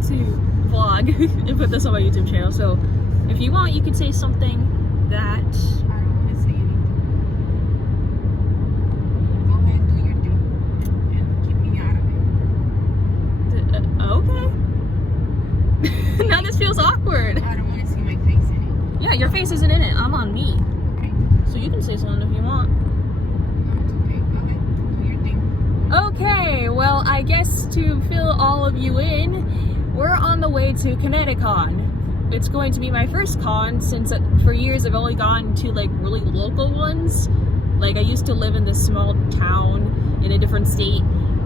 like to vlog and put this on my YouTube channel, so if you want, you could say something that... I don't want to say anything. Go ahead, do your thing, and keep me out of it. Okay. Now this feels awkward. I don't want to see my face in it. Yeah, your face isn't in it. I'm on me. Okay. So you can say something if you want. No, it's okay. Go ahead, do your thing. Okay, well, I guess to fill all of you in, we're on the way to Connecticon. It's going to be my first con since for years I've only gone to like really local ones. Like I used to live in this small town in a different state,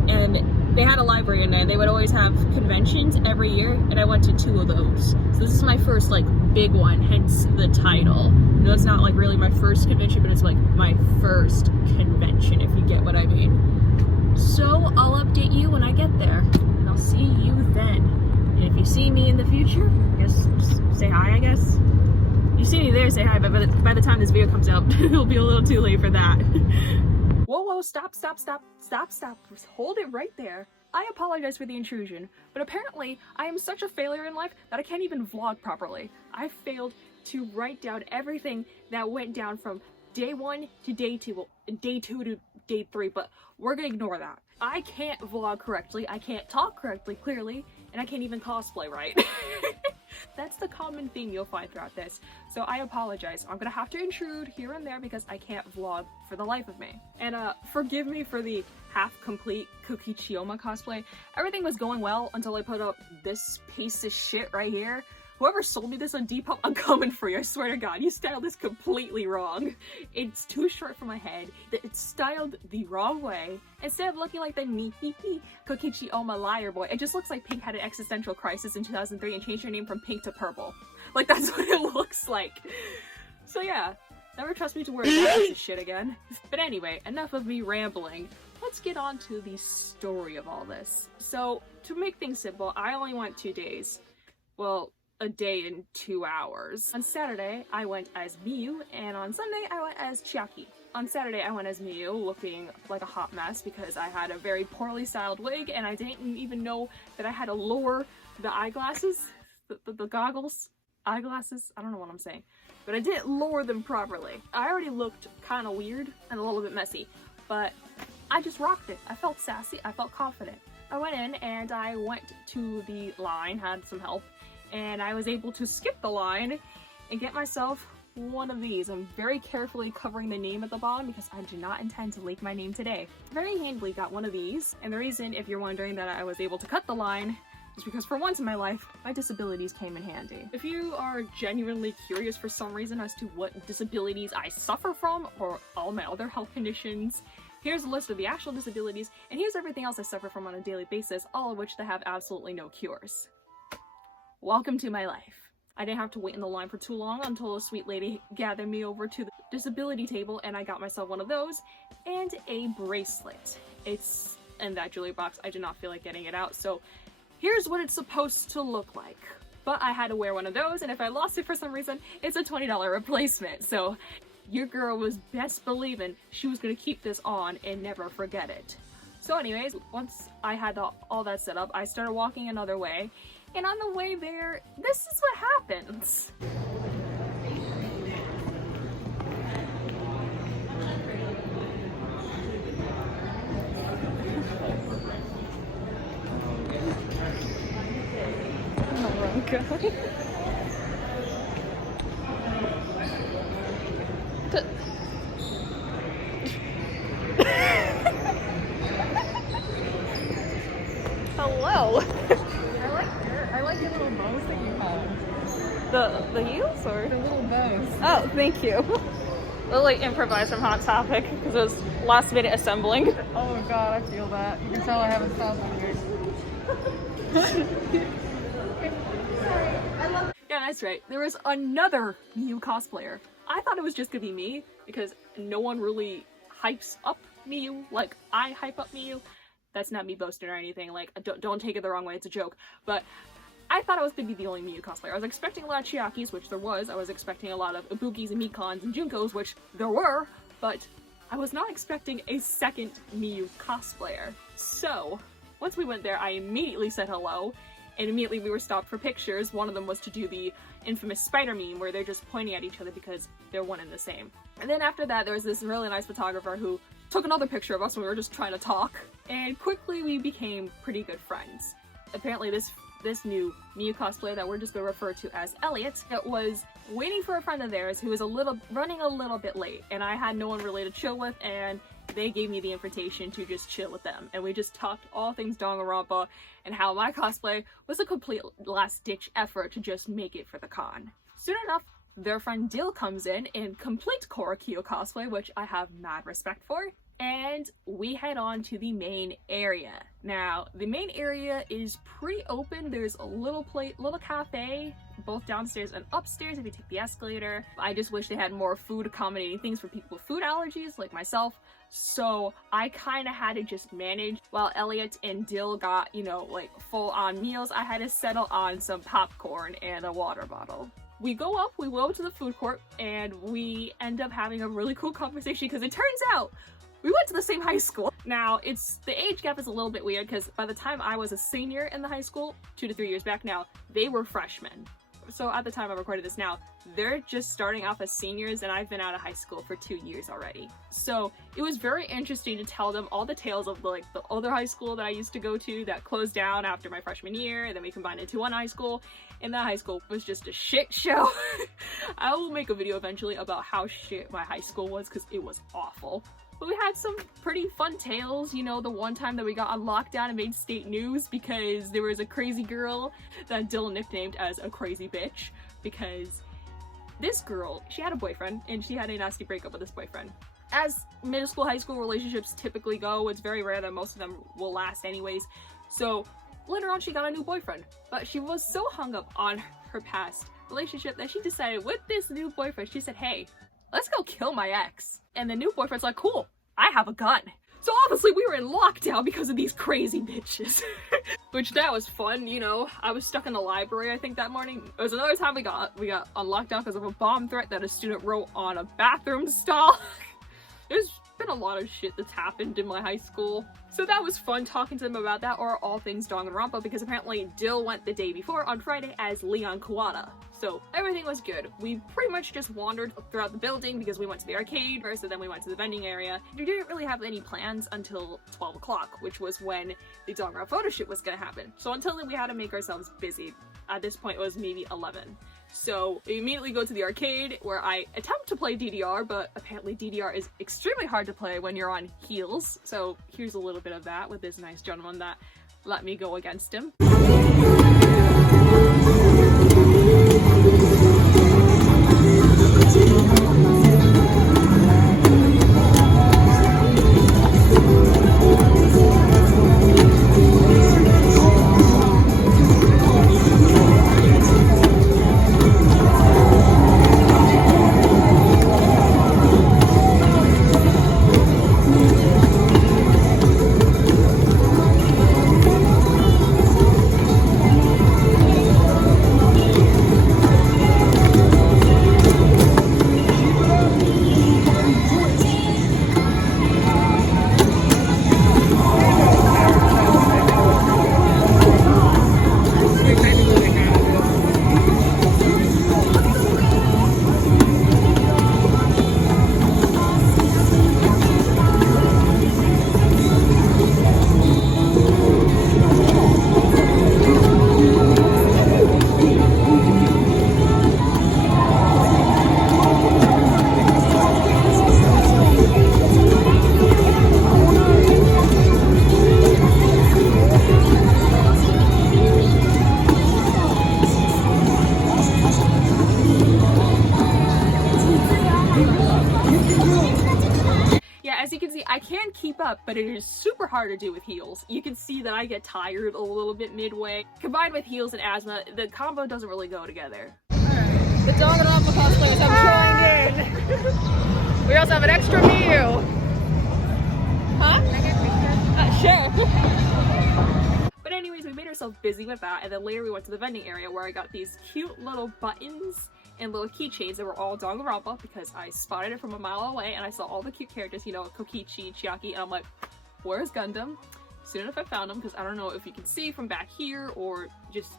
and they had a library in there. They would always have conventions every year, and I went to 2 of those. So this is my first like big one, hence the title. No, it's not like really my first convention, but it's like my first convention, if you get what I mean. So I'll update you when I get there, and I'll see you then. And if you see me in the future, just say hi, I guess. You see me there, say hi, but by the time this video comes out, it'll be a little too late for that. Whoa, stop. Hold it right there. I apologize for the intrusion, but apparently I am such a failure in life that I can't even vlog properly. I failed to write down everything that went down from day 1 to day 2, well, day 2 to day 3, but we're gonna ignore that. I can't vlog correctly, I can't talk correctly, clearly, and I can't even cosplay right. That's the common theme you'll find throughout this, so I apologize. I'm gonna have to intrude here and there because I can't vlog for the life of me. And forgive me for the half-complete Cookie Chioma cosplay. Everything was going well until I put up this piece of shit right here. Whoever sold me this on Depop, I'm coming for you, I swear to God. You styled this completely wrong. It's too short for my head, it's styled the wrong way. Instead of looking like the Kokichi Oma liar boy, it just looks like Pink had an existential crisis in 2003 and changed her name from pink to purple. Like, that's what it looks like. So yeah, never trust me to wear that piece of shit again. But anyway, enough of me rambling. Let's get on to the story of all this. So, to make things simple, I only went 2 days. Well, a day and 2 hours. On Saturday, I went as Miyu, and on Sunday, I went as Chiaki. On Saturday, I went as Miyu, looking like a hot mess because I had a very poorly styled wig, and I didn't even know that I had to lower the eyeglasses, the goggles, eyeglasses, I don't know what I'm saying, but I didn't lower them properly. I already looked kind of weird and a little bit messy, but I just rocked it. I felt sassy, I felt confident. I went in and I went to the line, had some help, and I was able to skip the line and get myself one of these. I'm very carefully covering the name at the bottom because I do not intend to leak my name today. Very handily got one of these, and the reason, if you're wondering, that I was able to cut the line is because for once in my life, my disabilities came in handy. If you are genuinely curious for some reason as to what disabilities I suffer from or all my other health conditions, here's a list of the actual disabilities, and here's everything else I suffer from on a daily basis, all of which that have absolutely no cures. Welcome to my life. I didn't have to wait in the line for too long until a sweet lady gathered me over to the disability table, and I got myself one of those and a bracelet. It's in that jewelry box. I did not feel like getting it out, so here's what it's supposed to look like. But I had to wear one of those, and if I lost it for some reason, it's a $20 replacement. So your girl was best believing she was gonna keep this on and never forget it. So anyways, once I had all that set up, I started walking another way. And on the way there, this is what happens. Oh my God. Hello. I like the little bows that you have. The heels or? The little bows. Oh, thank you. Lily improvised from Hot Topic because it was last minute assembling. Oh God, I feel that. You can tell I haven't stopped here. Yeah, that's right. There was another Miyu cosplayer. I thought it was just gonna be me because no one really hypes up Miyu like I hype up Miyu. That's not me boasting or anything. Like, don't take it the wrong way. It's a joke. But I thought I was going to be the only Miyu cosplayer. I was expecting a lot of Chiakis, which there was. I was expecting a lot of Ibukis and Mikons and Junkos, which there were. But I was not expecting a second Miyu cosplayer. So, once we went there, I immediately said hello. and immediately we were stopped for pictures. One of them was to do the infamous spider meme where they're just pointing at each other because they're one and the same. And then after that, there was this really nice photographer who took another picture of us when we were just trying to talk, and quickly we became pretty good friends. Apparently this new Miu cosplayer that we're just gonna refer to as Elliot, it was waiting for a friend of theirs who was running a little bit late, and I had no one really to chill with, and they gave me the invitation to just chill with them, and we just talked all things Danganronpa and how my cosplay was a complete last-ditch effort to just make it for the con. Soon enough, their friend Dill comes in complete Korakyo cosplay, which I have mad respect for, and we head on to the main area. Now, the main area is pretty open. There's a little cafe, both downstairs and upstairs if you take the escalator. I just wish they had more food accommodating things for people with food allergies like myself, so I kind of had to just manage. While Elliot and Dill got, you know, like full-on meals, I had to settle on some popcorn and a water bottle. We go to the food court, and we end up having a really cool conversation because it turns out we went to the same high school. Now, the age gap is a little bit weird because by the time I was a senior in the high school, 2 to 3 years back now, they were freshmen. So at the time I recorded this now, they're just starting off as seniors, and I've been out of high school for 2 years already. So it was very interesting to tell them all the tales of the other high school that I used to go to that closed down after my freshman year, and then we combined into one high school, and that high school was just a shit show. I will make a video eventually about how shit my high school was because it was awful. But we had some pretty fun tales, you know, the one time that we got on lockdown and made state news because there was a crazy girl that Dylan nicknamed as a crazy bitch, because this girl, she had a boyfriend and she had a nasty breakup with this boyfriend. As middle school, high school relationships typically go, it's very rare that most of them will last anyways. So later on she got a new boyfriend, but she was so hung up on her past relationship that she decided with this new boyfriend, she said, hey, let's go kill my ex. And the new boyfriend's like, cool, I have a gun. So obviously we were in lockdown because of these crazy bitches. Which that was fun, you know. I was stuck in the library, I think, that morning. It was another time we got on lockdown because of a bomb threat that a student wrote on a bathroom stall. There's been a lot of shit that's happened in my high school. So that was fun talking to them about that, or all things Danganronpa, because apparently Dill went the day before on Friday as Leon Kawada. So everything was good. We pretty much just wandered throughout the building because we went to the arcade first, and then we went to the vending area. We didn't really have any plans until 12 o'clock, which was when the Danganronpa photo shoot was gonna happen. So until then we had to make ourselves busy. At this point it was maybe 11. So we immediately go to the arcade where I attempt to play DDR, but apparently DDR is extremely hard to play when you're on heels. So here's a little bit of that with this nice gentleman that let me go against him. I can keep up, but it is super hard to do with heels. You can see that I get tired a little bit midway. Combined with heels and asthma, the combo doesn't really go together. Alright, the Danganronpa cosplayers have joined in. We also have an extra Miu. Huh? Can I get pictures? Sure. But anyways, we made ourselves busy with that, and then later we went to the vending area where I got these cute little buttons and little keychains that were all Danganronpa because I spotted it from a mile away and I saw all the cute characters, you know, Kokichi, Chiaki, and I'm like, where's Gundham? soon enough I found them, because I don't know if you can see from back here or just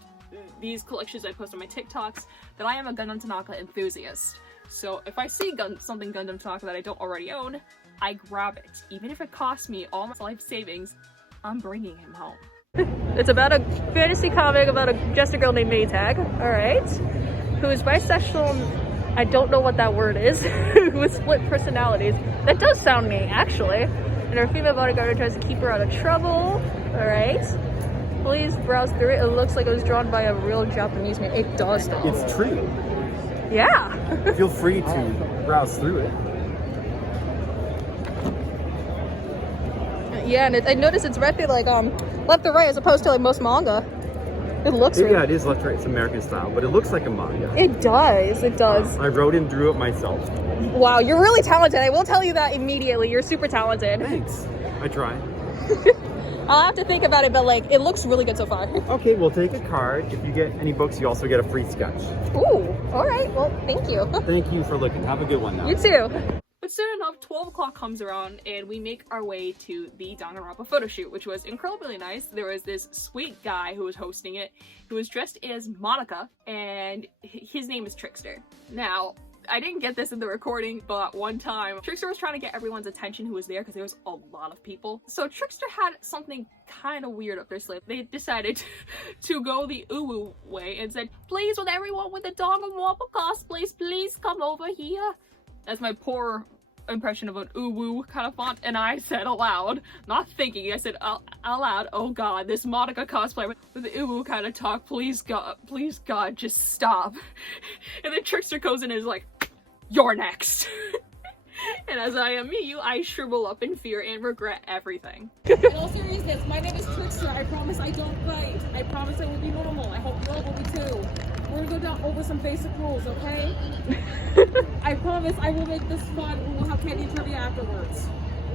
these collections I post on my TikToks, that I am a Gundam Tanaka enthusiast. So if I see something Gundam Tanaka that I don't already own, I grab it. Even if it costs me all my life savings, I'm bringing him home. It's about a fantasy comic about just a girl named Maytag, alright, who is bisexual. I don't know what that word is, with split personalities. That does sound me, actually. And her female bodyguard tries to keep her out of trouble. Alright. Please browse through it. It looks like it was drawn by a real Japanese man. It does though. It's true. Yeah. Feel free to browse through it. Yeah, and I noticed it's read like left to right as opposed to like most manga. It looks Yeah, it is left to right. It's American style, but it looks like a manga. It does. It does. I wrote and drew it myself. Wow, you're really talented. I will tell you that immediately. You're super talented. Thanks. I try. I'll have to think about it, but like, it looks really good so far. Okay, we'll take a card. If you get any books, you also get a free sketch. Ooh, all right. Well, thank you. Thank you for looking. Have a good one now. You too. But soon enough, 12 o'clock comes around and we make our way to the Danganronpa photo shoot, which was incredibly nice. There was this sweet guy who was hosting it, who was dressed as Monica, and his name is Trickster. Now, I didn't get this in the recording, but one time, Trickster was trying to get everyone's attention who was there because there was a lot of people. So Trickster had something kind of weird up their sleeve. They decided to go the uwu way and said, please, with everyone with the Danganronpa cosplays, please come over here. That's my poor impression of an uwu kind of font, and I said aloud, not thinking, I said out loud, oh god, this Monica cosplay with the uwu kind of talk, please god, just stop. And then Trickster goes in and is like, you're next. And as I am me, I shrivel up in fear and regret everything. In all seriousness, my name is Trickster. I promise I don't bite. I promise I will be normal. I hope you all will be too. We're gonna go down over some basic rules, okay? I promise I will make this fun and we'll have candy trivia afterwards.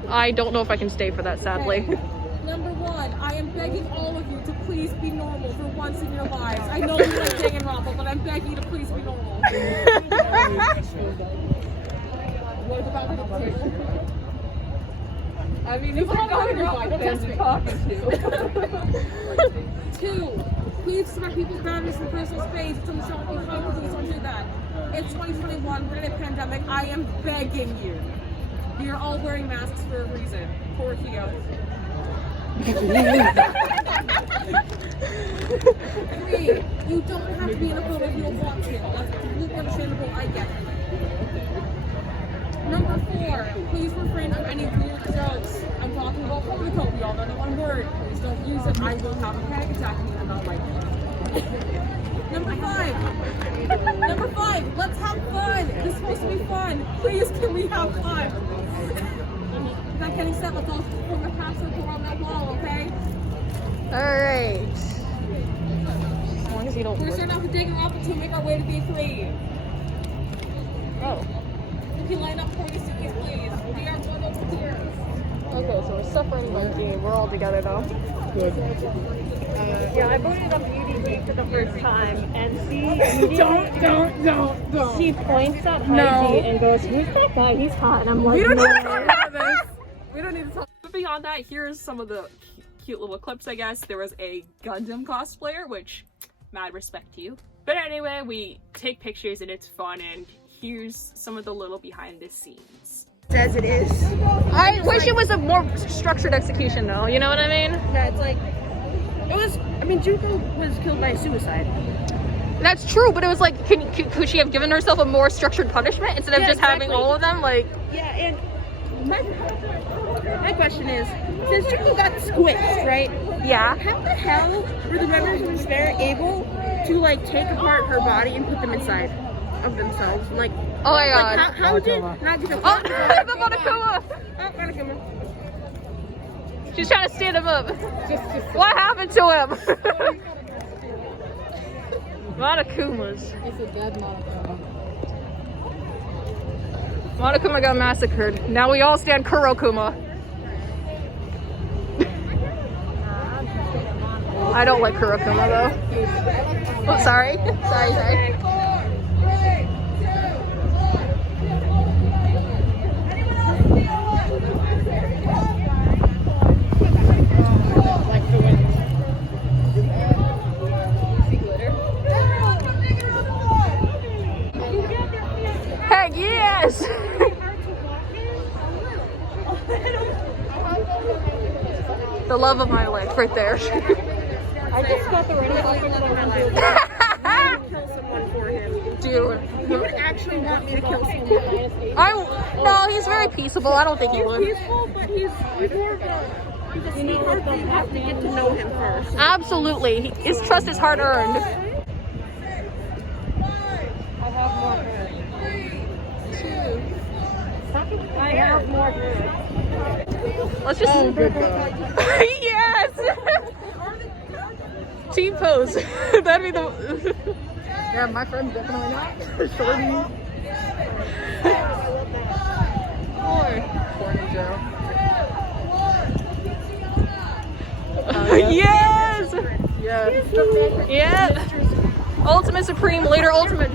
I don't know if I can stay for that, sadly. Okay. Number one, I am begging all of you to please be normal for once in your lives. I know you like Danganronpa, but I'm begging you to please be normal. What about the table? I mean, if I'm not talking to. Two, please respect people's boundaries and personal space. It's on the show. Please don't do that. It's 2021. We're in a pandemic. I am begging you. We are all wearing masks for a reason. Poor Theo. 3, you don't have to be in a photo if you don't want to. That's completely understandable. I get it. Number 4, please refrain from any weird jokes. I'm talking about pikohere. We all know the one word. Please don't use it. I will have a panic attack and I'm not like it. Number 5, let's have fun. This is supposed to be fun. Please, can we have fun? Not getting set. Let's all form a half circle around that wall, okay? Alright. As long as you don't. We're starting off with Danganronpa to make our way to B3. Oh. You can line up for your seats, please. We are one over here. Okay, so we're suffering by G. We're all together though. Good. Yeah, I voted on UDG for the first time, and she don't. She points at Heidi and goes, "Who's that guy? He's hot." And I'm like, We don't "No." need to talk about this. We don't need to talk. But beyond that, here's some of the cute little clips, I guess. There was a Gundam cosplayer, which, mad respect to you. But anyway, we take pictures and it's fun, and here's some of the little behind the scenes. As it is. I wish it was a more structured execution though, you know what I mean? Yeah, it's like it was. I mean, Juko was killed by suicide. That's true, but it was like, could she have given herself a more structured punishment instead of just having all of them? Like, Yeah, and my question is, since Juko got squished, right? yeah. How the hell were the members of the Spare able to like take apart her body and put them inside of themselves? Like, Oh my god. like how did Nagito? Oh, the Monokuma! Oh, Monokuma. She's trying to stand him up. What happened to him? Monokumas. It's a dead Monokuma. Monokuma got massacred. Now we all stand Kurokuma. I don't like Kurokuma though. Oh, sorry. Sorry. love of my life right there. I just got the ready topic that I'm going to Kill someone for him. Dude. He would actually want me to kill someone. No, he's very peaceable. I don't think he would. Peaceful, but he's more of a sweetheart, but you have to get to know him first. Absolutely. His trust is hard earned. I have more good. Let's just. Oh, good God. Yes! Team pose. That'd be the. Yeah, my friend's definitely not. Shorty. Corny Joe. Yes! Yes. Yeah! Ultimate Supreme, later Ultimate.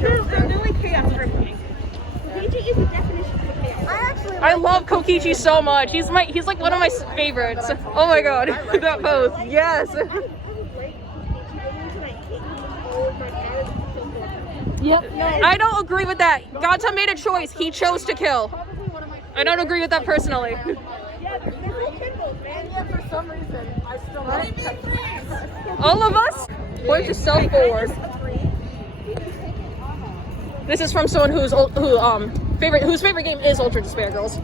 I love Kokichi so much. He's like one of my favorites. Oh my god, that pose. Yes. Yep. I don't agree with that. Gata made a choice. He chose to kill. I don't agree with that personally. For some reason, I still like All of us point yourself forward. This is from someone whose favorite game is Ultra Despair, girls.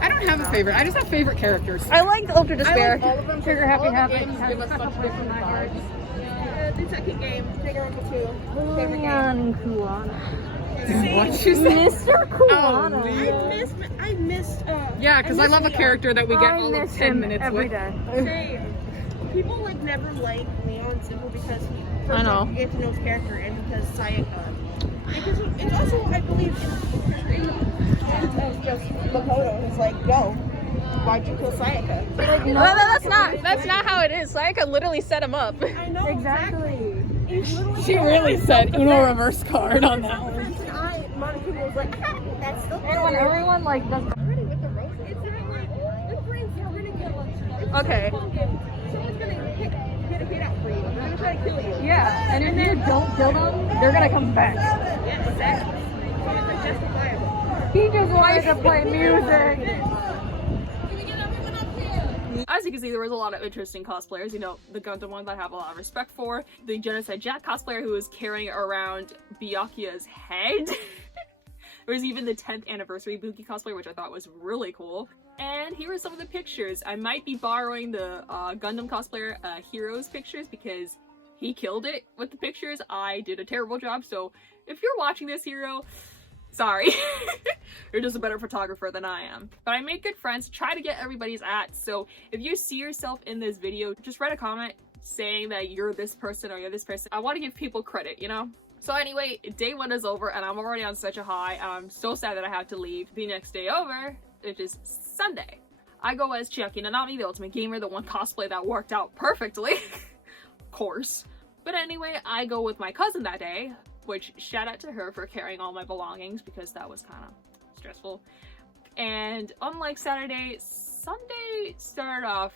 I don't have a favorite. I just have favorite characters. I like Ultra Despair. All of them. Trigger Happy Games give us such different vibes. The second game, Danganronpa 2. Favorite game. Kuana. What you say? Mr. Kuana. I missed. Yeah, because I love a character that we get all of 10 minutes every with. day. People like never like Leon simply because he I know. you get to know his character and because Sayaka. Because it's also, I believe, in just Makoto who's like, yo, why'd you kill Sayaka? Like, no, That's not how it is. Sayaka literally set him up. I know exactly. She really said Uno reverse card on that one. Monica was like, that's still Everyone like does. already with the rose. It's not like the brains are gonna kill us. Okay. Someone's gonna hit a hit out for you. They're gonna try to kill you. Yeah, and if you don't kill them, they're gonna come back. Yeah, exactly. So it's like justifiable. He just wanted to play music. As you can see, there was a lot of interesting cosplayers. You know, the Gundham ones I have a lot of respect for. The Genocide Jack cosplayer who was carrying around Byakuya's head. There was even the 10th anniversary Buki cosplayer, which I thought was really cool. And here are some of the pictures. I might be borrowing the Gundam cosplayer Hero's pictures because he killed it with the pictures. I did a terrible job, so if you're watching this, Hero, sorry. You're just a better photographer than I am. But I make good friends, try to get everybody's ats, so if you see yourself in this video, just write a comment saying that you're this person or you're this person. I want to give people credit, you know? So anyway, day one is over and I'm already on such a high. I'm so sad that I have to leave the next day over, which is Sunday. I go as Chiaki Nanami, the ultimate gamer, the one cosplay that worked out perfectly. Of course. But anyway, I go with my cousin that day, which shout out to her for carrying all my belongings because that was kind of stressful. And unlike Saturday, Sunday started off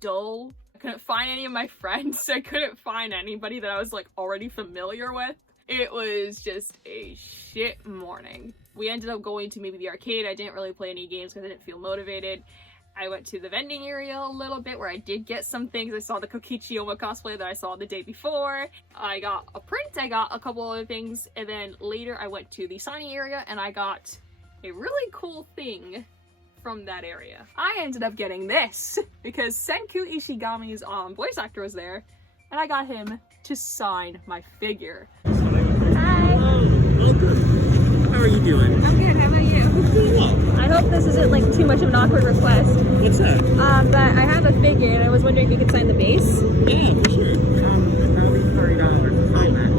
dull. I couldn't find any of my friends. I couldn't find anybody that I was like already familiar with. It was just a shit morning. We ended up going to maybe the arcade. I didn't really play any games because I didn't feel motivated. I went to the vending area a little bit where I did get some things. I saw the Kokichi Oma cosplay that I saw the day before. I got a print, I got a couple other things, and then later I went to the Sani area and I got a really cool thing from that area. I ended up getting this because Senku Ishigami's voice actor was there and I got him to sign my figure. How are you doing? I'm good, how about you? I hope this isn't like too much of an awkward request. What's that? But I have a figure and I was wondering if you could sign the base. Yeah, for sure. Probably $30 to sign that.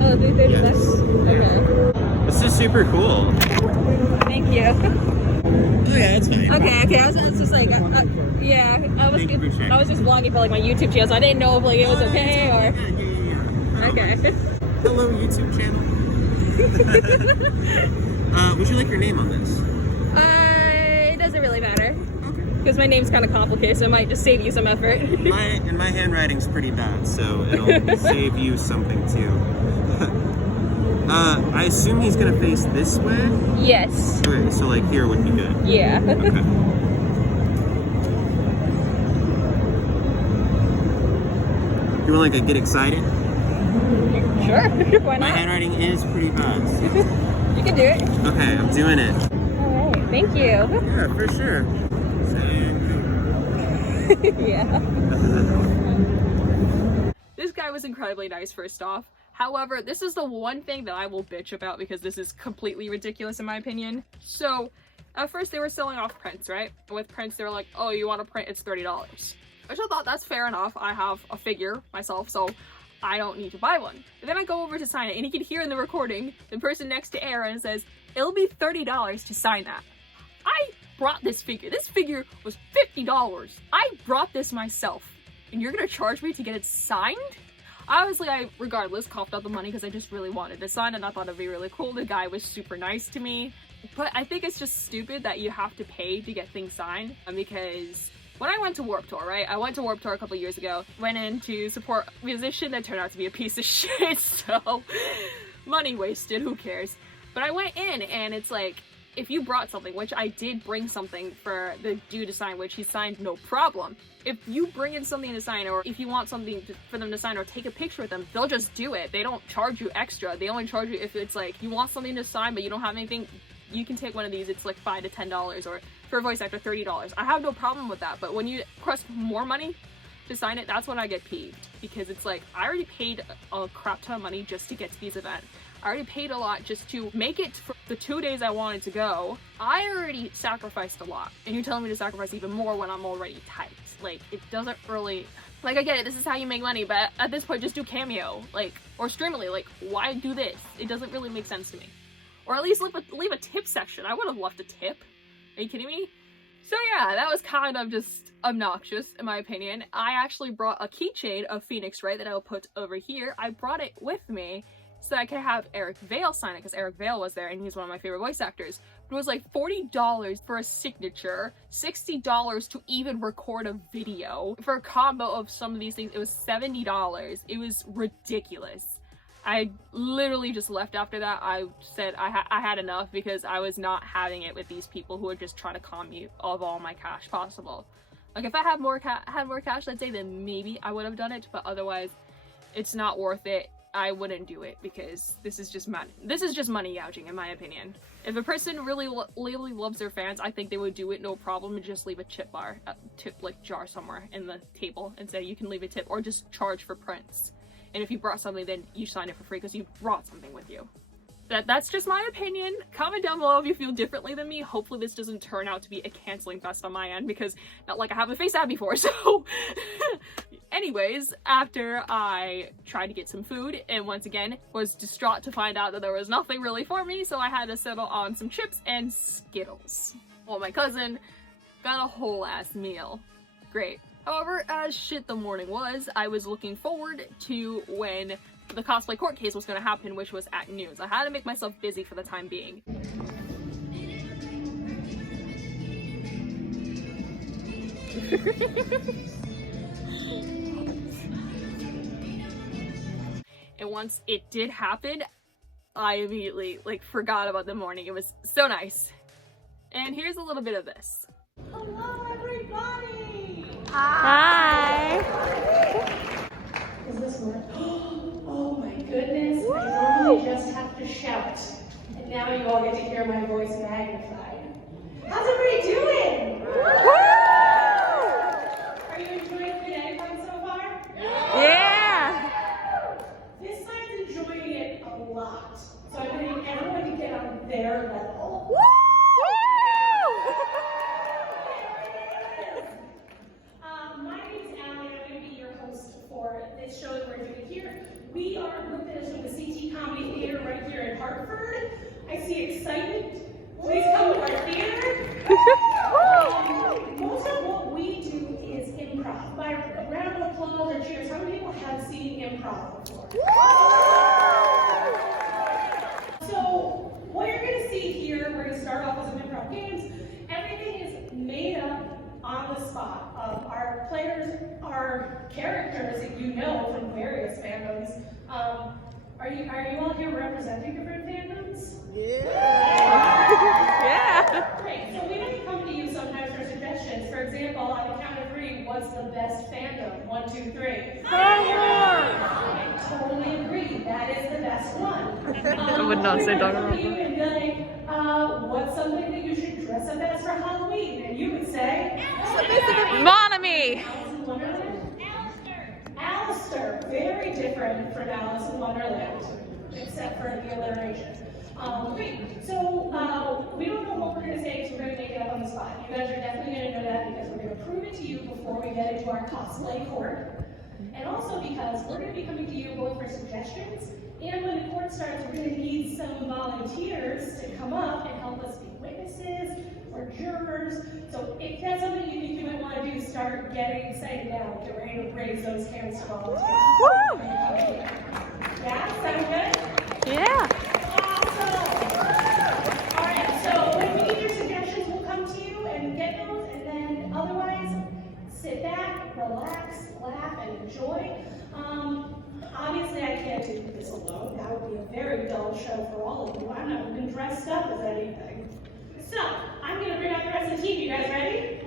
Oh, $30 bucks? Okay. This is super cool. Thank you. Oh yeah, that's fine. Okay, I was just like, yeah, I was just vlogging for like my YouTube channel, so I didn't know if like it was okay or... Yeah. Okay. Hello, YouTube channel. Would you like your name on this? It doesn't really matter. Because my name's kind of complicated, so it might just save you some effort. My handwriting's pretty bad, so it'll save you something too. I assume he's gonna face this way? Yes. Okay, so like here would be good. Yeah. Okay. willing to get excited? Sure, why My not? handwriting is pretty bad. You can do it. Okay, I'm doing it. Alright, thank you. Yeah, for sure. Yeah. This guy was incredibly nice, first off. However, this is the one thing that I will bitch about because this is completely ridiculous in my opinion. So, at first they were selling off prints, right? With prints, they were like, oh, you want a print? It's $30. Which I thought that's fair enough. I have a figure myself, so I don't need to buy one. And then I go over to sign it, and you can hear in the recording, the person next to Aaron says, it'll be $30 to sign that. I brought this figure. This figure was $50. I brought this myself, and you're gonna charge me to get it signed? Obviously, I, regardless, coughed out the money because I just really wanted to sign, and I thought it'd be really cool. The guy was super nice to me. But I think it's just stupid that you have to pay to get things signed, because when I went to Warped Tour, right? I went to Warped Tour a couple years ago, went in to support a musician that turned out to be a piece of shit, so money wasted, who cares? But I went in, and it's like, if you brought something, which I did bring something for the dude to sign, which he signed no problem. If you bring in something to sign, or if you want something for them to sign or take a picture with them, they'll just do it. They don't charge you extra. They only charge you if it's like, you want something to sign but you don't have anything, you can take one of these, it's like $5 to $10, or for a voice actor, $30. I have no problem with that, but when you request more money to sign it, that's when I get peeved, because it's like, I already paid a crap ton of money just to get to these events. I already paid a lot just to make it for the 2 days I wanted to go. I already sacrificed a lot, and you're telling me to sacrifice even more when I'm already tight. Like, it doesn't really, like, I get it, this is how you make money, but at this point, just do Cameo, like, or Streamily. Like, why do this? It doesn't really make sense to me. Or at least leave a tip section. I would have left a tip. Are you kidding me? So yeah, that was kind of just obnoxious, in my opinion. I actually brought a keychain of Phoenix Wright that I'll put over here. I brought it with me so I could have Eric Vale sign it, because Eric Vale was there and he's one of my favorite voice actors. But it was like $40 for a signature, $60 to even record a video. For a combo of some of these things, it was $70. It was ridiculous. I literally just left after that. I said I had enough, because I was not having it with these people who are just trying to con me of all my cash possible. Like, if I had more cash, let's say, then maybe I would have done it, but otherwise, it's not worth it. I wouldn't do it, because this is just money. This is just money gouging, in my opinion. If a person really loves their fans, I think they would do it no problem and just leave a tip jar somewhere in the table and say you can leave a tip, or just charge for prints. And if you brought something, then you sign it for free because you brought something with you. That's just my opinion. Comment down below if you feel differently than me. Hopefully this doesn't turn out to be a canceling fest on my end, because not like I haven't faced that before, so... Anyways, after I tried to get some food, and once again was distraught to find out that there was nothing really for me, so I had to settle on some chips and Skittles. Well, my cousin got a whole ass meal. Great. However, as shit the morning was, I was looking forward to when the cosplay court case was going to happen, which was at noon. So I had to make myself busy for the time being. And once it did happen, I immediately, forgot about the morning. It was so nice. And here's a little bit of this. Hello, everybody! Hi! Is this work? Oh my goodness, I normally just have to shout. And now you all get to hear my voice magnified. How's everybody doing? Woo! Are you enjoying Connecticon so far? Yeah! This side's enjoying it a lot. So I'm going to need everyone to get on their level. Woo! My name's Allie. I'm going to be your host for this show that we're doing here. We are a group that is from the CT Comedy Theater right here in Hartford. I see excitement. Please come to our theater. Most of what we do is improv. By a round of applause or cheers, how many people have seen improv before? So what you're going to see here, we're going to start off with some improv games. Everything is made up on the spot. Our players are characters that you know from various fandoms. Are you all here representing different fandoms? Yeah! Great. So we might come to you sometimes for suggestions. For example, on the count of 3, what's the best fandom? 1, 2, 3. Star Wars! I would not say Danganronpa. And be like, what's something that you should dress up as for Halloween? And you would say, Monami! Alice in Wonderland. Alistair, very different from Alice in Wonderland, except for the alliteration. Great. So we don't know what we're going to say, so we're going to make it up on the spot. You guys are definitely going to know that because we're going to prove it to you before we get into our cosplay court. And also because we're going to be coming to you both for suggestions, and when the court starts, we're going to need some volunteers to come up and help us be witnesses or jurors. So if that's something you think you might want to do, start getting excited now. Get ready to raise those hands to volunteer. Woo! Yeah, sound good? Yeah. Awesome. All right, so when we get your suggestions, we'll come to you and get those, and then otherwise, sit back, relax, laugh, and enjoy. Obviously, I can't do this alone. That would be a very dull show for all of you. I'm not even dressed up as anything. So, I'm going to bring out the rest of the team. You guys ready?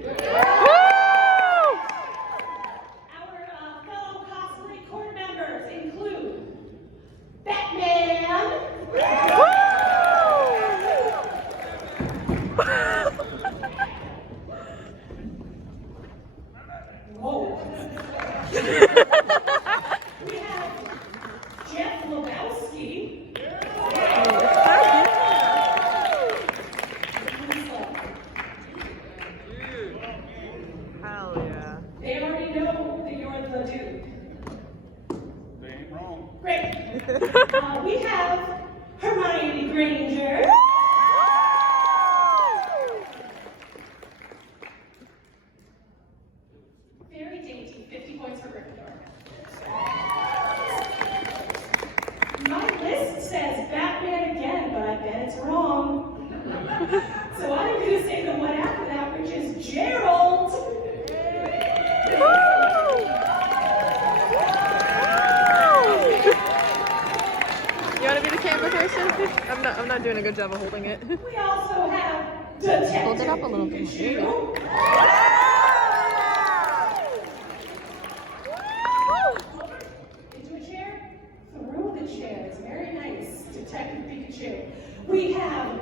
Our fellow cosplay court members include Batman. Whoa. We have Jeff Lebowski. Hell yeah. They already know that you're the dude. They ain't wrong. Great. We have Hermione Granger. Very dainty, 50 points for Gryffindor. My list says Batman again, but I bet it's wrong. So I'm going to say the one after that, which is Gerald. You want to be the camera person? I'm not doing a good job of holding it. We also have Detective Hold it up a little bit. Pikachu. Into a chair? Through the chair. It's very nice. Detective Pikachu. We have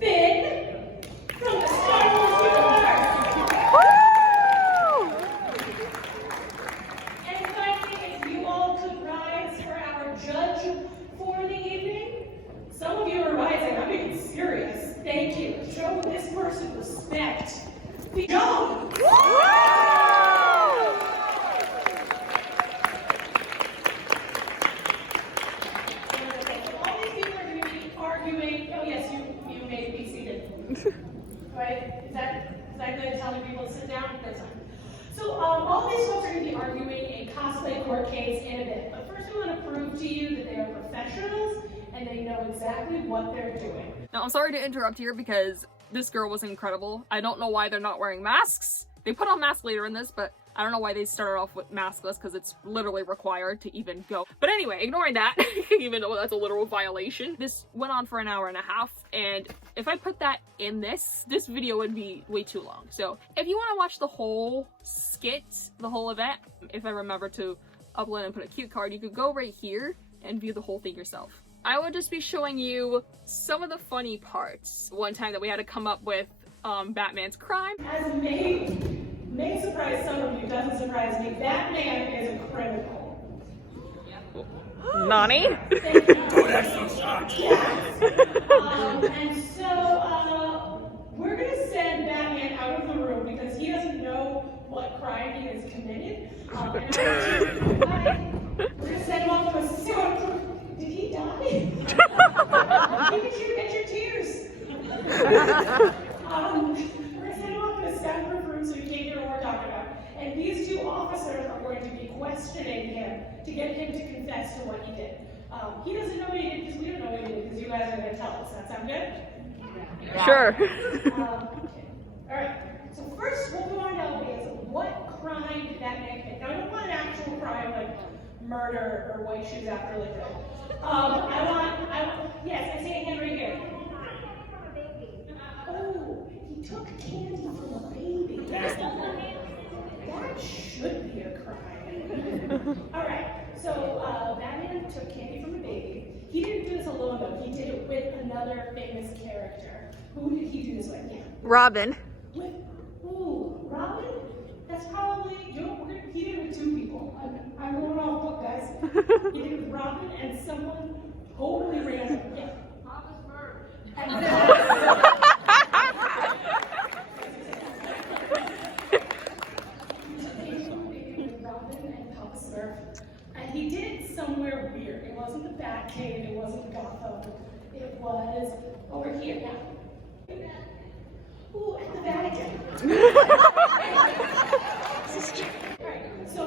Finn from the Star Wars universe. And finally, if you all could rise for our judge for the evening. Some of you are rising. I'm being serious. Thank you. Show this person respect. Joan! All these people are going to be arguing. Oh yes, you may be seated. Right? Is that good? Telling people to sit down? That's fine. So all these folks are going to be arguing a cosplay court case in a bit. But first we want to prove to you that they are professionals and they know exactly what they're doing. Now, I'm sorry to interrupt here because this girl was incredible. I don't know why they're not wearing masks. They put on masks later in this, but I don't know why they started off with maskless because it's literally required to even go. But anyway, ignoring that, even though that's a literal violation, this went on for an hour and a half, and if I put that in this video would be way too long. So if you want to watch the whole skit, the whole event, if I remember to upload and put a cue card, you could go right here and view the whole thing yourself. I would just be showing you some of the funny parts. One time that we had to come up with Batman's crime. As may surprise some of you, doesn't surprise me, Batman is a criminal. Nani? Thank you. And so we're going to send Batman out of the room because he doesn't know what crime he has committed. We're going to send him off to a soundproof. Did he die? Pikachu, get your tears. We're going to send him off to a soundproof room so he can't hear what we're talking about. And these two officers are going to be questioning him to get him to confess to what he did. He doesn't know what he did because we don't know what he did because you guys are going to tell us. That sound good? Sure. Okay. All right. So first, what we want to know is what crime did that man commit? Now, I don't want an actual crime like murder or white shoes after liquor. Yes, I see a hand right here. Oh, he took candy from a baby. That should be a crime. All right. So Batman took candy from a baby. He didn't do this alone. another famous character. Who did he do this with? Yeah. Robin. With, ooh, Robin? That's probably, he did it with two people. I'm going off book, guys. He did it with Robin and someone totally random. Yeah. Papa Smurf. Robin and Papa Smurf. And he did it somewhere weird. It wasn't the Batcave, it wasn't Gotham. It was over here now. Ooh, at the Vatican. Alright, so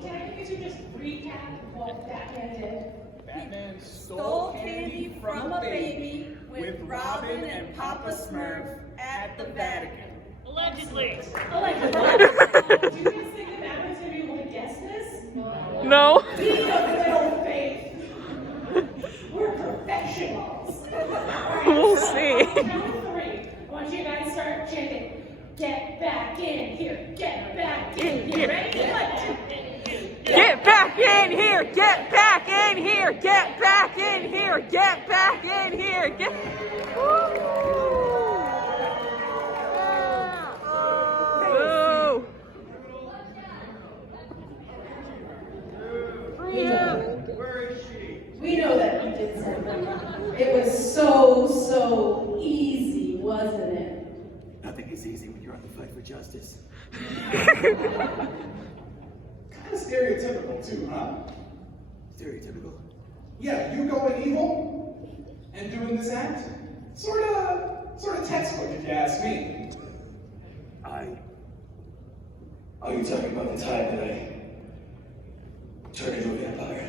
can I get you to just recap what Batman did? Batman stole candy from a baby with Robin and Papa Smurf at the Vatican. Allegedly. Oh, like, do you guys think that Batman's gonna be able to guess this? No. Be of little faith. We're professionals. We'll see. Count of three. I want you guys to start chanting. Get back in here. Get back in here. Ready? Get back in here! Get back in here! Get back in here! Get back in here! Get. Woo! We know that you did something. It was so easy, wasn't it? Nothing is easy when you're on the fight for justice. Kind of stereotypical too, huh? Stereotypical. Yeah, you going evil and doing this act? Sort of textbook if you ask me. Are you talking about the time that I turned into a vampire?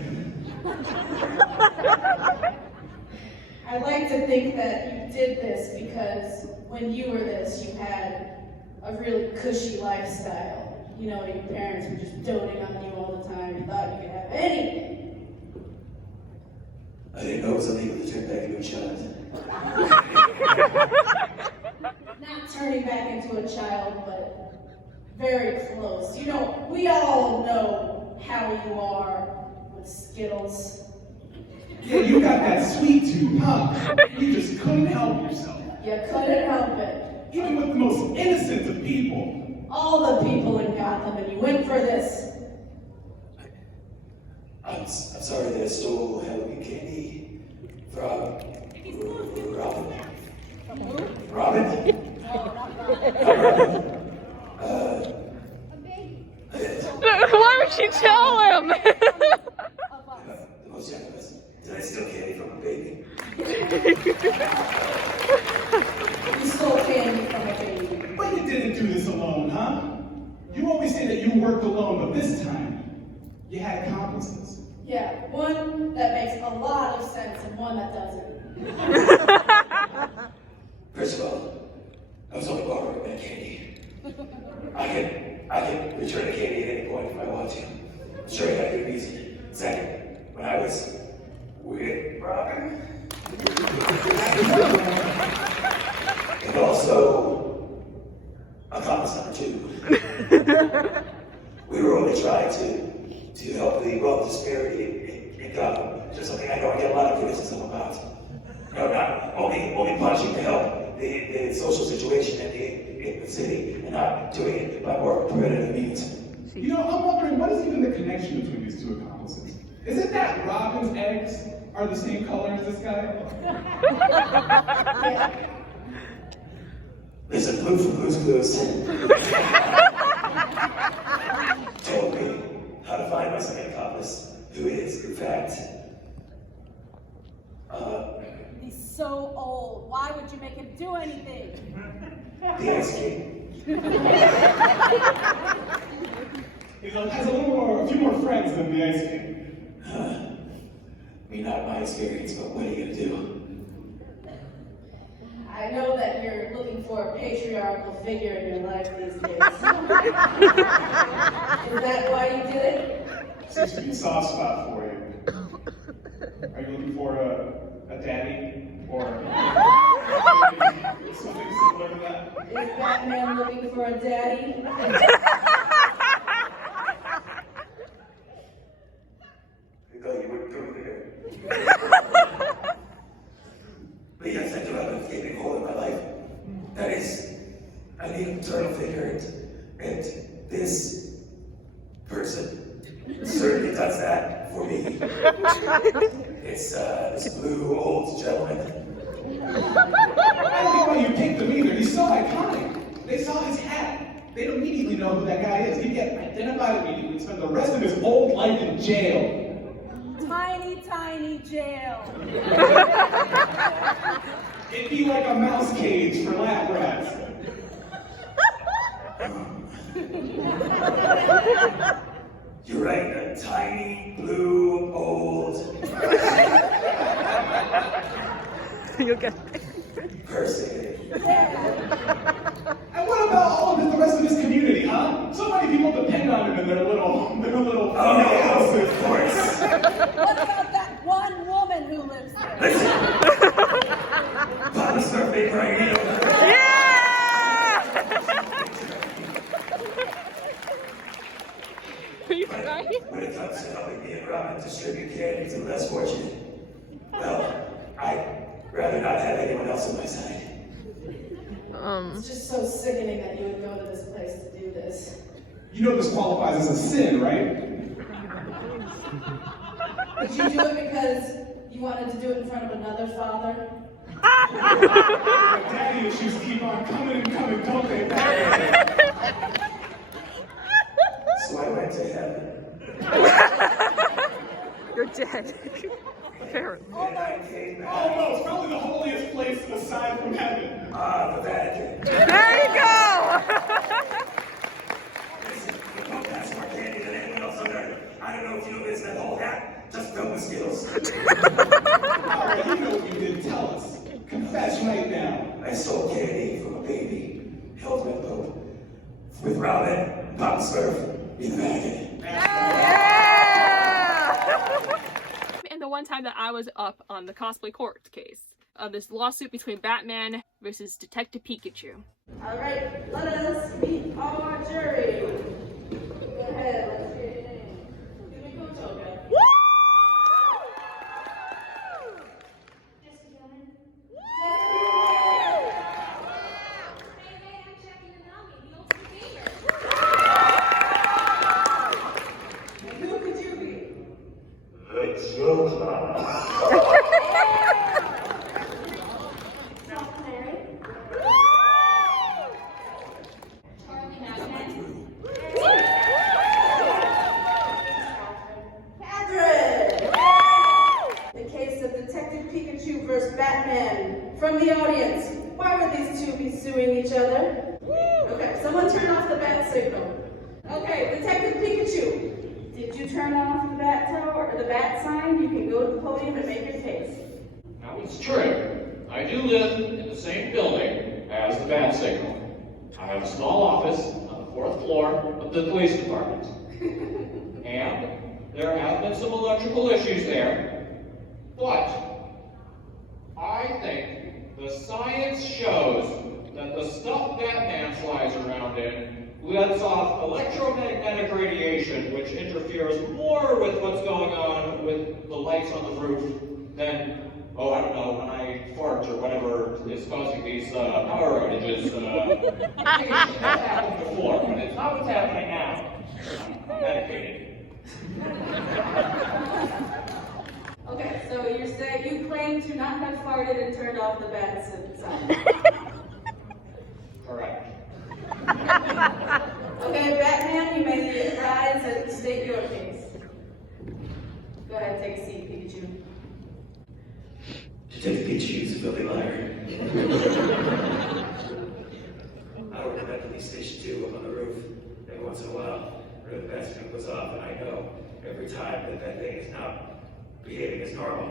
I like to think that you did this because when you were this, you had a really cushy lifestyle. You know, your parents were just doting on you all the time. You thought you could have anything. I didn't know it was illegal to turn back into a child. Not turning back into a child, but very close. You know, we all know how you are with Skittles. Yeah, you got that sweet tooth, huh? You just couldn't help yourself. You couldn't help it. Even with the most innocent of people. All the people in Gotham, and you went for this. I'm sorry that I stole Halloween candy from Robin. Robin? Why would you tell him? The most generous. Did I steal candy from a baby? You stole candy from a baby. But you didn't do this alone, huh? You always say that you worked alone, but this time, you had accomplices. Yeah, one that makes a lot of sense and one that doesn't. First of all, I was only borrowing that candy. I can return the candy at any point if I want to. Sure, I can reason. Second, when I was with Robin, and also accomplice number 2. We were only trying to help the wealth disparity in Gotham. Just something I know I get a lot of criticism about. No, not only punching to help the social situation in the city, and not doing it by more preventative means. You know, I'm wondering, what is even the connection between these two accomplices? Is it that Robin's eggs are the same color as this guy? Listen, Blue from Blue's Clues told me how to find my second accomplice, who is, in fact, He's so old. Why would you make him do anything? the Ice King. He has a few more friends than the Ice King. I mean, not my experience, but what are you gonna do? I know that you're looking for a patriarchal figure in your life these days. Is that why you did it? Seems to be a soft spot for you. Are you looking for a daddy? Or something similar to that? Is Batman looking for a daddy? I thought you would go there. But yes, I It's this blue old gentleman. I don't think why you picked him either. He's so iconic. They saw his hat. They'd immediately know who that guy is. He'd get identified immediately and spend the rest of his old life in jail. Tiny, tiny jail. It'd be like a mouse cage for lab rats. You're right, a tiny, blue, old You'll get person. And what about all of the rest of his community, huh? So many people depend on him in their little houses. Of course. What about that one woman who lives there? Listen. Papa Smurf ain't right here. When it comes to helping me and Robin distribute candy to the less fortunate, well, I'd rather not have anyone else on my side. It's just so sickening that you would go to this place to do this. You know this qualifies as a sin, right? Did you do it because you wanted to do it in front of another father? Daddy issues keep on coming and coming, don't they? So I went to heaven. You're dead. Fair. Almost, probably the holiest place aside from heaven. The Vatican. There you go! Listen, you don't pass more candy than anyone else on earth. I don't know if you know this, that whole hat, just filled with Skittles. Alright, you know what you did, tell us. Confess right now. I stole candy from a baby held in a boat with Robin and Papa Smurf in the Vatican. And the one time that I was up on the cosplay court case of this lawsuit between Batman versus Detective Pikachu. All right, let us meet our jury. Go ahead, let's hear your name. Give me Quotev. It's your class. The case of Detective Pikachu versus Batman. From the audience, why would these two be suing each other? Okay, someone turn off the bat signal. Okay, Detective Pikachu, did you turn off the bat tower or the bat sign? You can go to the podium and make your case. Now it's true. I do live in the same building as the bat signal. I have a small office on the 4th floor of the police department. And there have been some electrical issues there, but I think the science shows that the stuff Batman flies around in lets off electromagnetic radiation, which interferes more with what's going on with the lights on the roof than, oh, I don't know, when I fart or whatever is causing these power outages. That's happened before, but it's not what's happening now. I'm medicated. Okay, so you're saying you claim to not have farted and turned off the bat sign. Correct. Okay, Batman, you may rise and state your case. Go ahead, take a seat, Pikachu. Detective Pikachu's a filthy liar. I work at the police station too, up on the roof. Every once in a while, the battery goes off, and I know every time that thing is not behaving as normal,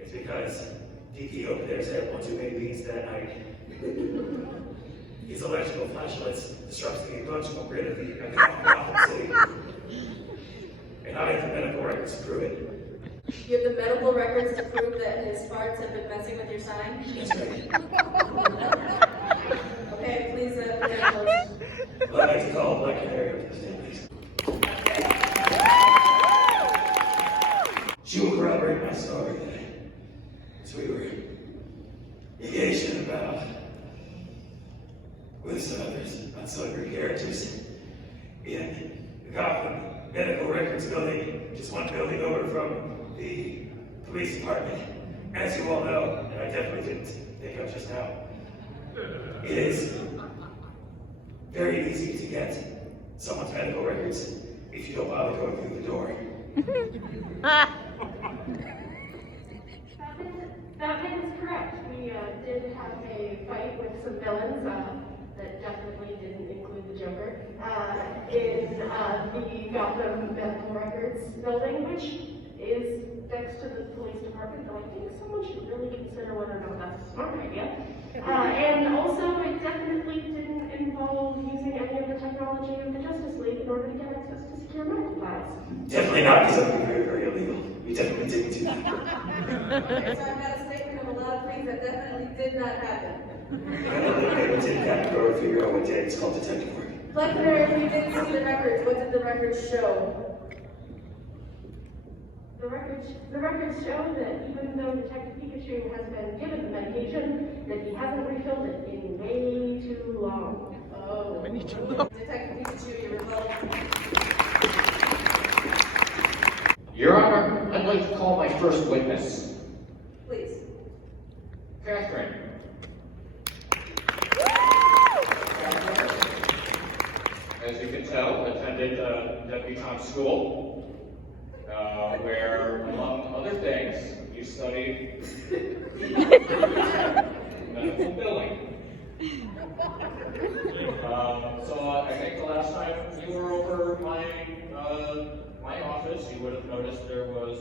it's because DP over there said one too many beans that night. His electrical flashlights disrupts the electrical grid of the Gotham City. And I have the medical records to prove it. You have the medical records to prove that his farts have been messing with your sign? That's right. Okay, please put that close. Well, I'd like to call Black Canary with this name, please. She will corroborate my story that as we were engaged in a battle with some others unsung characters in the Gotham Medical Records building, just one building over from the police department. As you all know, and I definitely didn't think of just now, it is very easy to get someone's medical records if you don't bother going through the door. That is correct. We did have a fight with some villains that definitely didn't include the Joker in the Gundham Medical Records building, which is next to the police department. So I think someone should really consider whether or not that's a smart idea. And also, it definitely didn't involve using any of the technology of the Justice League in order to get access to secure medical files. Definitely not, because that would be very, very illegal. We definitely didn't do that. So I've got a statement of a lot of things that definitely did not happen. We did that in order to figure out what day it's called detective work. Fleckner, if you didn't see the records, what did the records show? The records show that even though Detective Pikachu has been given the medication, that he hasn't refilled it in way too long. Oh. Detective Pikachu, you're involved. Your Honor, I'd like to call my first witness. Please. Catherine. As you can tell, attended debutante school, where, among other things, you studied medical billing. So I think the last time you were over my office, you would have noticed there was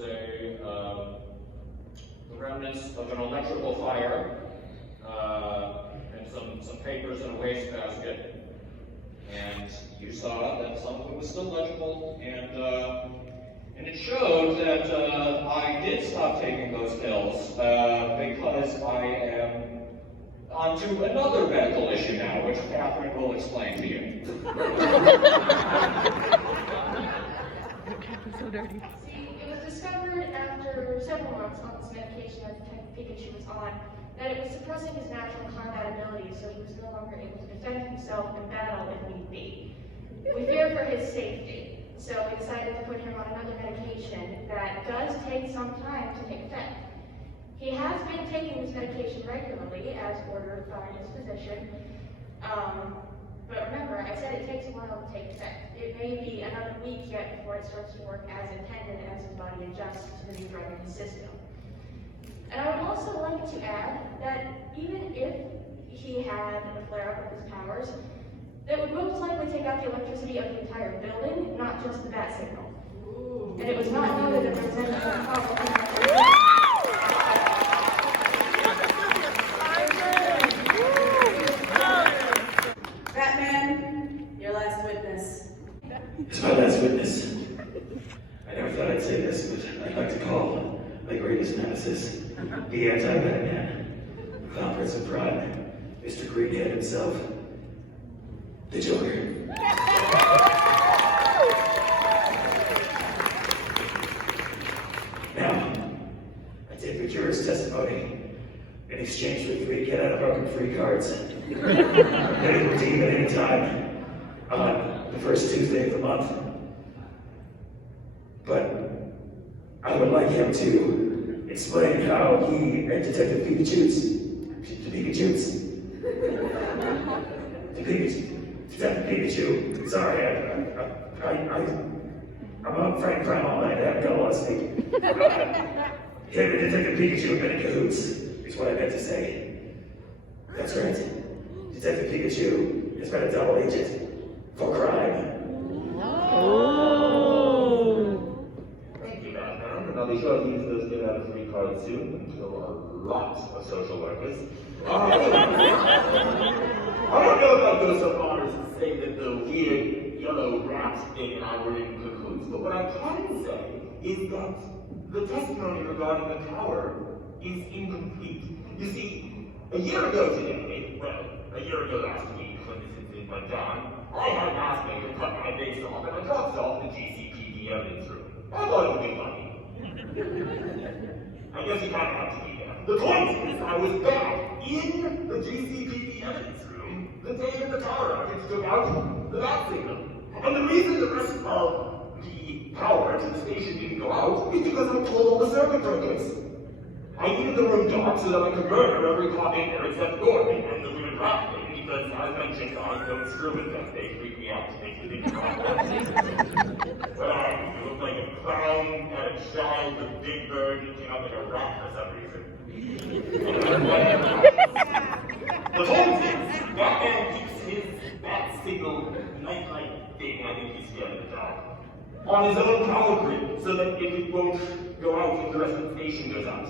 the remnants of an electrical fire, and some papers in a wastebasket. And you saw that some of it was still legible, and it showed that I did stop taking those pills because I am onto another medical issue now, which Catherine will explain to you. See, it was discovered after several months on this medication that Detective Pikachu was on that it was suppressing his natural combat abilities, so he was no longer able to defend himself in battle if need be. We fear for his safety, so we decided to put him on another medication that does take some time to take effect. He has been taking this medication regularly, as ordered by his physician. But remember, I said it takes a while to take effect. It may be another week yet before it starts to work as intended as his body adjusts to the new drug in his system. And I would also like to add that even if he had a flare-up of his powers, that would most likely take out the electricity of the entire building, not just the bat signal. And it was not noted that there was any problem. Batman, your last witness. It's my last witness. I never thought I'd say this, but I'd like to call my greatest nemesis, the anti-Batman, clown prince of crime, Mr. Greenhead himself, the Joker. Now, I take the juror's testimony in exchange for 3 get-out-of-broken-free cards. They can redeem at any time on the first Tuesday of the month. But I would like him to explain how he and Detective Detective Pikachu, sorry, I'm on Frank Crime all night, I haven't got a lot of sleep. Him and Detective Pikachu have been in cahoots, is what I meant to say. That's right. Detective Pikachu has been a double agent for crime. Thank you, Batman. And I'll be sure to use those get-out-of-free cards soon and kill a lot of social workers. I don't know if I'll go so far as to say that the weird yellow rat thing and I were in cahoots, but what I can say is that the testimony regarding the tower is incomplete. You see, a year ago today, well, a year ago last week, when this incident went down, I had an aspect to cut my face off and I dropped off the GCPD evidence room. I thought it would be funny. I guess you kind of have to be there. The point is, I was back in the GCPD evidence room the day that the tower outage took out the bat signal. And the reason the rest of the power to the station didn't go out is because I pulled all the circuit breakers. I needed the room dark so that I could murder every cop in there except Gordon and the women rapping, because as mentioned, I don't screw with them. They freak me out to make me think I'm Well, you look like a clown and a child with Big Bird and came out like a rat for some reason. The point is, Batman keeps his bat signal nightlight thing, I think he's scared of the dark, on his own power grid, so that it won't go out if the rest of the station goes out.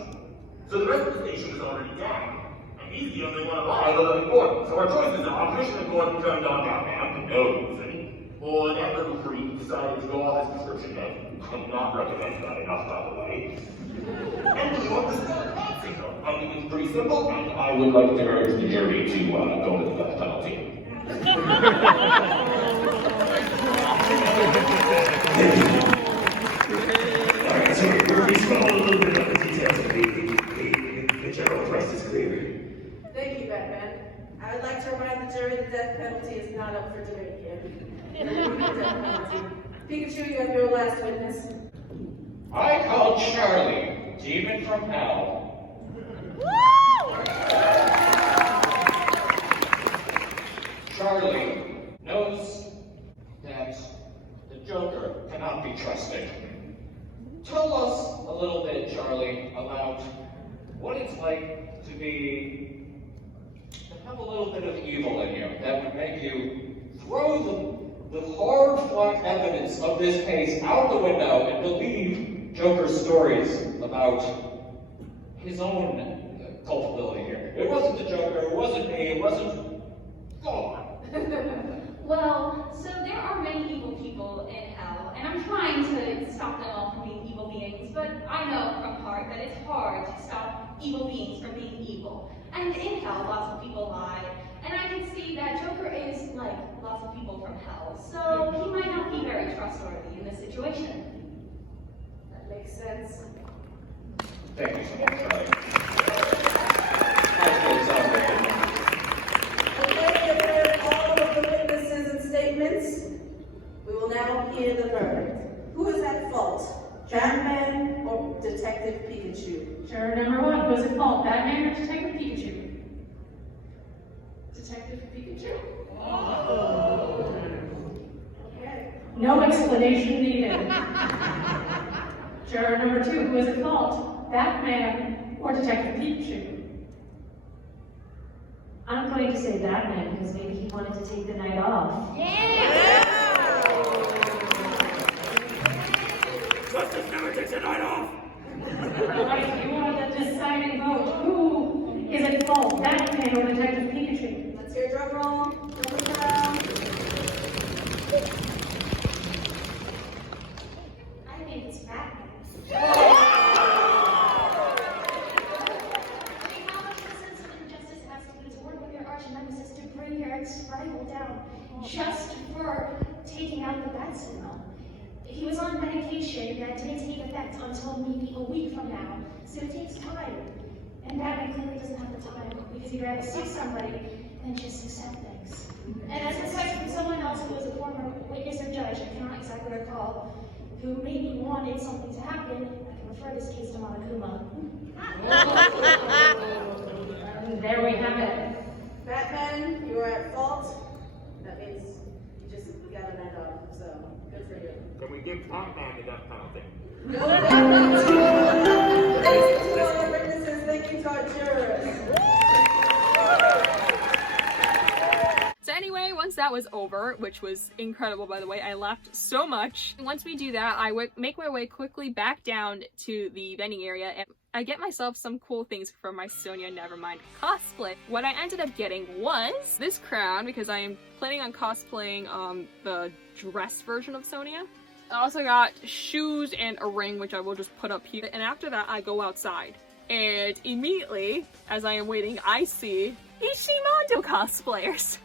So the rest of the station is already down, and he's the only one alive other than Gordon. So our choices are Commissioner Gordon turned on Batman for no reason, or that little freak decided to go off his prescription med. I'm not recommending that enough, by the way. And we want this bat signal. I think it's pretty simple, and I would like to urge the jury to go with the death penalty. Alright, so we scrolled a little bit of the details, but the general thrust is clear. Thank you, Batman. I would like to remind the jury the death penalty is not up for debate here. Pikachu, you have your last witness. I call Charlie, demon from hell. Charlie knows that the Joker cannot be trusted. Tell us a little bit, Charlie, about what it's like to have a little bit of evil in you that would make you throw the hard fought evidence of this case out the window and believe Joker's stories about his own culpability here. It wasn't the Joker, it wasn't me, it wasn't... Go on. Well, so there are many evil people in hell, and I'm trying to stop them all from being evil beings, but I know from heart that it's hard to stop evil beings from being evil. And in hell, lots of people lie, and I can see that Joker is like lots of people from hell, so he might not be very trustworthy in this situation. That makes sense. Thank you so much, Charlie. Okay, you've heard all of the witnesses and statements. We will now hear the verdict. Who is at fault? Batman or Detective Pikachu? Juror number 1, who is at fault? Batman or Detective Pikachu? Detective Pikachu. Okay. No explanation needed. Juror number 2, who is at fault? Batman or Detective Pikachu? I'm going to say Batman because maybe he wanted to take the night off. Justice never takes a night off! Alright, you are the deciding vote. Who is at fault? Batman or Detective Pikachu? Let's hear drum roll. Drum roll. I think it's Batman. Nemesis to bring your ex-rival down just for taking out the bat signal. He was on medication that didn't take effect until maybe a week from now, so it takes time. And Batman clearly doesn't have the time because he'd rather see somebody than just accept things. And as a request from someone else who was a former witness or judge, I cannot exactly recall, who maybe wanted something to happen, I can refer this case to Monokuma. There we have it. Batman, you are at fault. That means you just got a night off, so good for you. Can we give Batman the death penalty? No, Batman. Thank you to all the witnesses. Thank you to our jurors. So anyway, once that was over, which was incredible by the way, I laughed so much. Once we do that, I would make my way quickly back down to the vending area and I get myself some cool things from my Sonia Nevermind cosplay. What I ended up getting was this crown because I am planning on cosplaying the dress version of Sonia. I also got shoes and a ring, which I will just put up here. And after that, I go outside. And immediately, as I am waiting, I see Ishimoto cosplayers.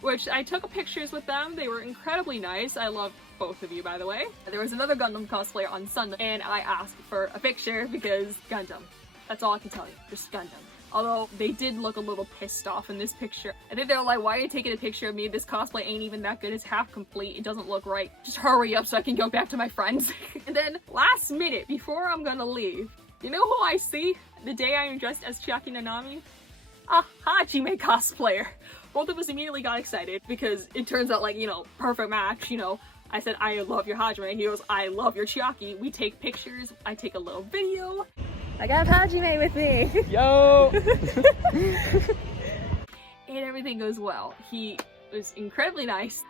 Which I took pictures with them. They were incredibly nice. I love both of you, by the way. There was another Gundam cosplayer on Sunday, and I asked for a picture because Gundam. That's all I can tell you, just Gundam. Although they did look a little pissed off in this picture. I think they were like, why are you taking a picture of me? This cosplay ain't even that good. It's half complete. It doesn't look right. Just hurry up so I can go back to my friends. And then last minute, before I'm gonna leave, you know who I see the day I am dressed as Chiaki Nanami? A Hajime cosplayer. Both of us immediately got excited because it turns out, like, you know, perfect match, you know. I said, I love your Hajime. He goes, I love your Chiaki. We take pictures. I take a little video. I got Hajime with me. Yo! And everything goes well. He was incredibly nice.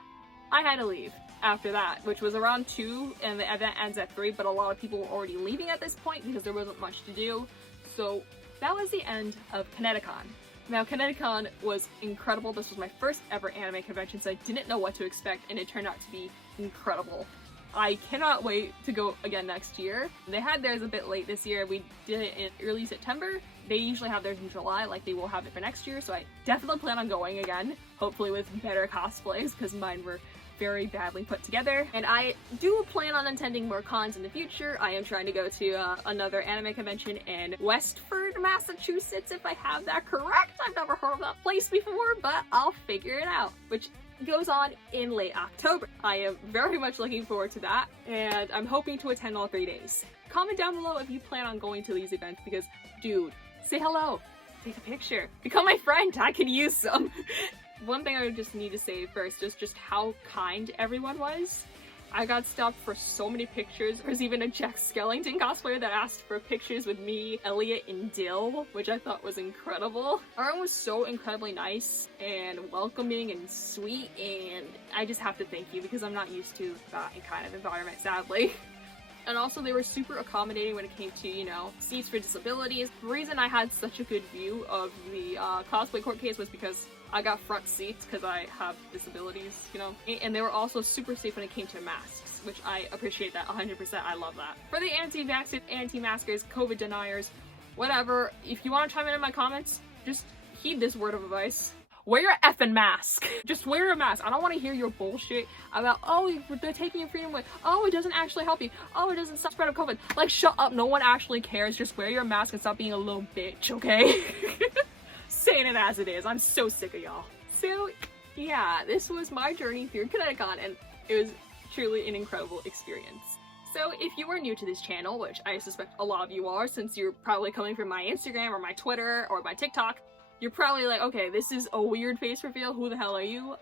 I had to leave after that, which was around 2, and the event ends at 3, but a lot of people were already leaving at this point because there wasn't much to do. So that was the end of Connecticon. Now, Connecticon was incredible. This was my first ever anime convention, so I didn't know what to expect, and it turned out to be incredible. I cannot wait to go again next year. They had theirs a bit late this year. We did it in early September. They usually have theirs in July, like they will have it for next year, so I definitely plan on going again, hopefully with better cosplays, because mine were very badly put together. And I do plan on attending more cons in the future. I am trying to go to another anime convention in Westford, Massachusetts, if I have that correct. I've never heard of that place before, but I'll figure it out, which goes on in late October. I am very much looking forward to that, and I'm hoping to attend all 3 days. Comment down below if you plan on going to these events, because, dude, say hello, take a picture, become my friend, I could use some. One thing I would just need to say first is just how kind everyone was. I got stopped for so many pictures. There's even a Jack Skellington cosplayer that asked for pictures with me, Elliot, and Dill, which I thought was incredible. Everyone was so incredibly nice and welcoming and sweet, and I just have to thank you because I'm not used to that kind of environment, sadly. And also they were super accommodating when it came to, you know, seats for disabilities. The reason I had such a good view of the cosplay court case was because I got front seats because I have disabilities, you know. And they were also super safe when it came to masks, which I appreciate that 100%. I love that. For the anti-vaxxers, anti-maskers, COVID deniers, whatever, if you want to chime in my comments, just heed this word of advice. Wear your effing mask. Just wear a mask. I don't want to hear your bullshit about, oh, they're taking your freedom away. Oh, it doesn't actually help you. Oh, it doesn't stop spread of COVID. Like, shut up. No one actually cares. Just wear your mask and stop being a little bitch, okay? Saying it as it is. I'm so sick of y'all. So, yeah, this was my journey through Connecticon, and it was truly an incredible experience. So if you are new to this channel, which I suspect a lot of you are, since you're probably coming from my Instagram or my Twitter or my TikTok, you're probably like, okay, this is a weird face reveal. Who the hell are you?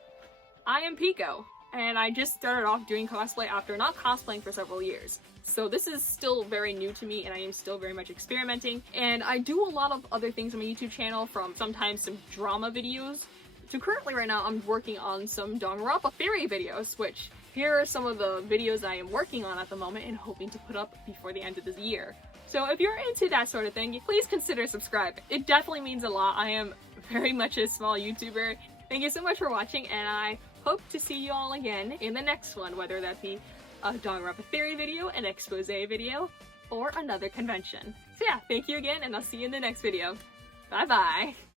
I am Pico, and I just started off doing cosplay after not cosplaying for several years. So this is still very new to me, and I am still very much experimenting. And I do a lot of other things on my YouTube channel, from sometimes some drama videos to currently right now I'm working on some Danganronpa theory videos, which here are some of the videos I am working on at the moment and hoping to put up before the end of this year. So if you're into that sort of thing, please consider subscribing. It definitely means a lot. I am very much a small YouTuber. Thank you so much for watching, and I hope to see you all again in the next one, whether that be a Danganronpa theory video, an expose video, or another convention. So yeah, thank you again, and I'll see you in the next video. Bye bye!